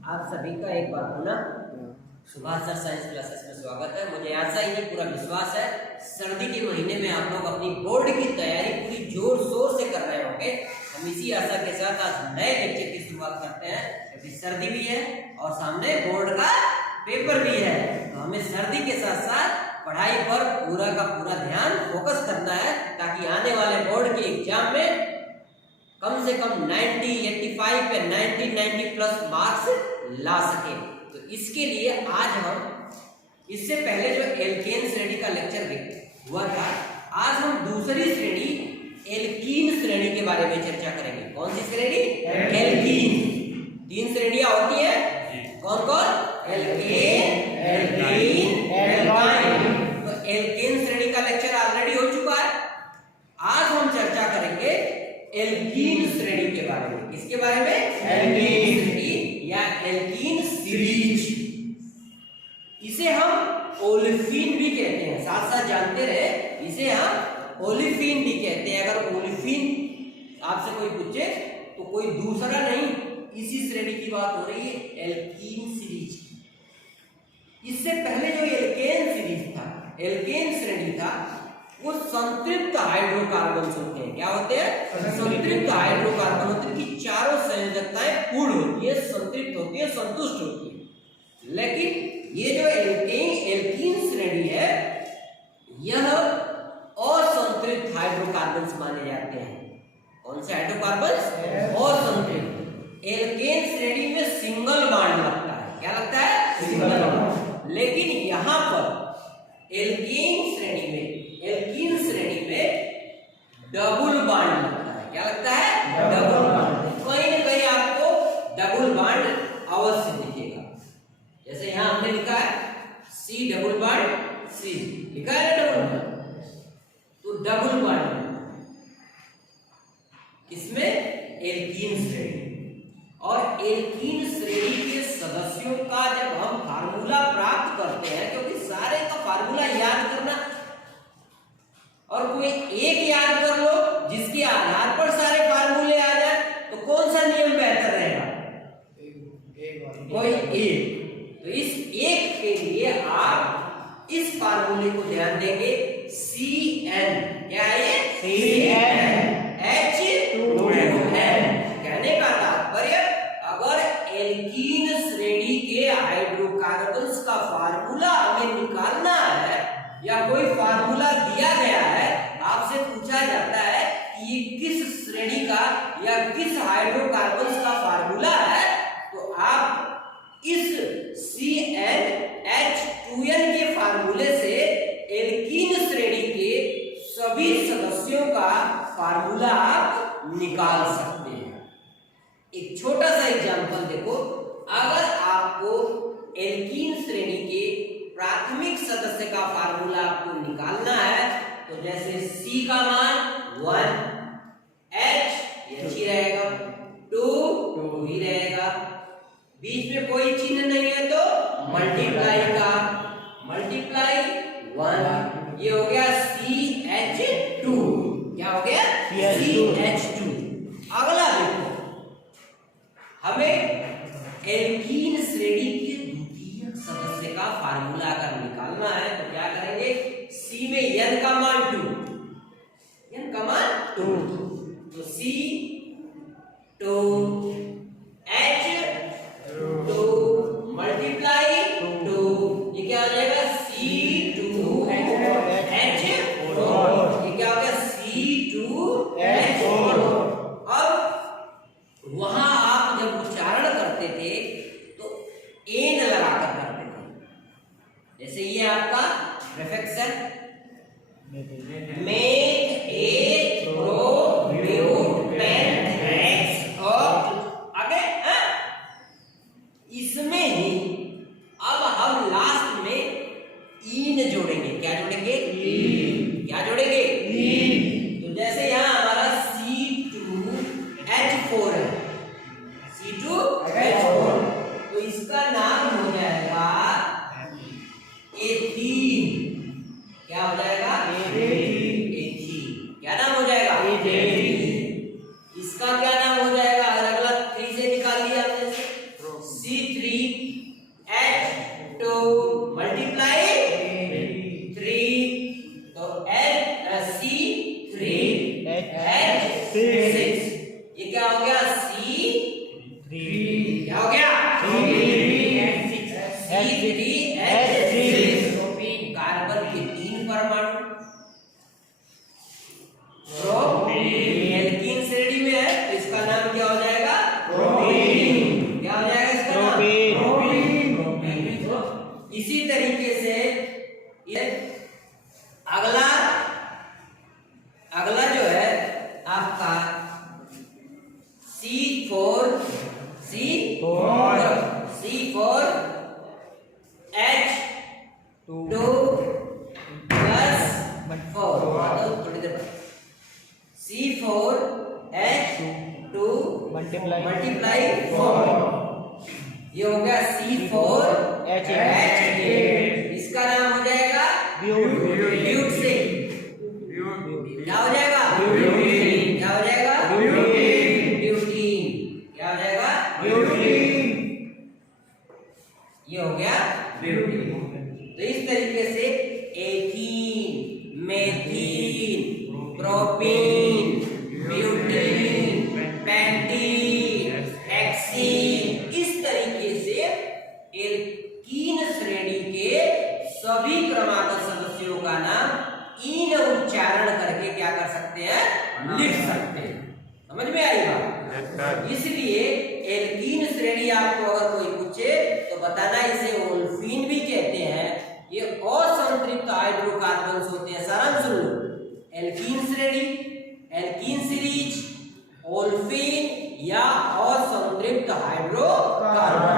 आप सभी का एक बार पुनः सुभाष सर साइंस क्लासेस में स्वागत है। मुझे आशा ही पूरा विश्वास है सर्दी के महीने में आप लोग अपनी बोर्ड की तैयारी पूरी जोर शोर से कर रहे होंगे। हम इसी आशा के साथ आज नए लेक्चर की शुरुआत करते हैं, क्योंकि सर्दी भी है और सामने बोर्ड का पेपर भी है, तो हमें सर्दी के साथ साथ पढ़ाई पर पूरा का पूरा ध्यान फोकस करना है, ताकि आने वाले बोर्ड के एग्जाम में कम से कम 90, 85 या 90 प्लस मार्क्स ला सके। तो इसके लिए आज हम इससे पहले जो एल्केन श्रेणी का लेक्चर हुआ था, आज हम दूसरी श्रेणी एल्कीन श्रेणी के बारे में चर्चा करेंगे। कौन सी श्रेणी? एल्कीन। 3 श्रेणियां होती है, कौन कौन? Alkane, alkene, alkyne. तो एल्केन श्रेणी का लेक्चर ऑलरेडी हो चुका है। आज हम चर्चा करेंगे एल्कीन श्रेणी के बारे में। किसके बारे में? एल्कीन श्रेणी या एल्कीन सीरीज। इसे हम ओलेफिन भी कहते हैं, साथ साथ जानते रहे, इसे हम ओलेफिन भी कहते हैं। अगर ओलेफिन आपसे कोई पूछे तो कोई दूसरा नहीं, इसी श्रेणी की बात हो रही है, एल्कीन सीरीज की। इससे पहले जो एल्केन सीरीज था, एल्केन श्रेणी था, वो संतृप्त हाइड्रोकार्बन होते हैं। क्या होते हैं? संतृप्त हाइड्रोकार्बन होते हैं कि चारों संयोजकताएं पूर्ण होती है, संतृप्त होती है, संतुष्ट होती है। लेकिन ये जो एल्कीन श्रेणी है, यह असंतृप्त हाइड्रोकार्बन माने जाते हैं। कौन से हाइड्रोकार्बन? असंतृप्त। एल्केन श्रेणी में सिंगल बॉन्ड लगता है। क्या लगता है? Single bond. लेकिन यहां पर एल्कीन श्रेणी में डबल बॉन्ड लगता है। क्या लगता है? Double bond. कहीं न कहीं आपको डबल बॉन्ड अवश्य दिखेगा। जैसे यहां हमने लिखा है C डबल बॉन्ड C, लिखा है डबल बॉन्ड, तो डबल बॉन्ड किसमें? एल्कीन श्रेणी। और एल्कीन श्रेणी के सदस्यों का जब हम फार्मूला प्राप्त करते हैं, क्योंकि सारे का फार्मूला याद करना, और कोई एक याद कर लो जिसके आधार पर सारे फार्मूले आ जाए, तो कौन सा नियम बेहतर रहेगा? कोई एक। तो इस एक के लिए आप इस फार्मूले को ध्यान देंगे, CN। क्या है? CN H2N। कहने का तात्पर्य, अगर एल्कीन श्रेणी के हाइड्रोकार्बन्स का फार्मूला हमें निकालना है, या कोई फार्मूला दिया गया है, आपसे पूछा जाता है कि ये किस श्रेणी का या किस हाइड्रोकार्बन्स का फार्मूला है, तो आप इस CnH2n के फार्मूले से एल्कीन श्रेणी के सभी सदस्यों का फार्मूला आप निकाल सकते हैं। एक छोटा सा एग्जांपल देखो, अगर आपको एल्कीन श्रेणी के प्राथमिक सदस्य का फार्मूला आपको निकालना है, तो जैसे C का मान 1, H ये ही रहेगा, 2 ही रहेगा, बीच में कोई चिन्ह नहीं है तो मल्टीप्लाई का, मल्टीप्लाई 1, ये हो गया CH2। क्या हो गया? CH2। अगला देखो, हमें एल्कीन श्रेणी के सदस्य का फार्मूला अगर निकालना है, तो क्या करेंगे? C में N का मान 2, N का मान 2, तो C 2, H 2, मल्टीप्लाई 2, ये क्या हो जाएगा? C2H4। ये क्या हो गया? C2H4। अब वहां आप जब उच्चारण करते थे तो एन लगाकर करते थे। जैसे ये आपका प्रीफिक्स मेक ए प्रोड्यूट पेंट और आगे इसमें ही अब हम लास्ट में ईन जोड़ेंगे। क्या जोड़ेंगे? ईन। क्या जोड़ेंगे? ईन। तो जैसे यहां हमारा C2H4 है, C2H4, तो इसका नाम हो जाएगा एथीन। क्या हो जाएगा? एथीन। क्या नाम हो जाएगा? एथीन। इसका क्या नाम हो जाएगा? अगर अगला 3 से निकाल लिया आपने, C3 इसी तरीके से ये अगला जो है आपका C4 H2 plus 4 थोड़ी देर बाद C4H2 मल्टीप्लाई 4 ये हो गया C4H8 इसका नाम हो जाएगा ब्यूटेन। क्या हो जाएगा ब्यूटेन। क्या हो जाएगा ब्यूटेन। क्या हो जाएगा ब्यूटेन। ये हो गया ब्यूटेन। तो इस तरीके से ethene, methene, propane, butane, pentene, hexene, इस तरीके से एल्कीन श्रेणी के सभी क्रमागत सदस्यों का नाम इन उच्चारण करके क्या कर सकते हैं, लिख सकते हैं। समझ में आई बात? इसलिए एल्कीन श्रेणी आपको अगर कोई पूछे तो बताना इसे ओल्फीन भी कहते हैं। ये असंतृप्त हाइड्रोकार्बन्स होते हैं। सारांश सुन लो, एल्कीन श्रेणी, एल्कीन सीरीज, ओल्फीन या असंतृप्त हाइड्रोकार्बन।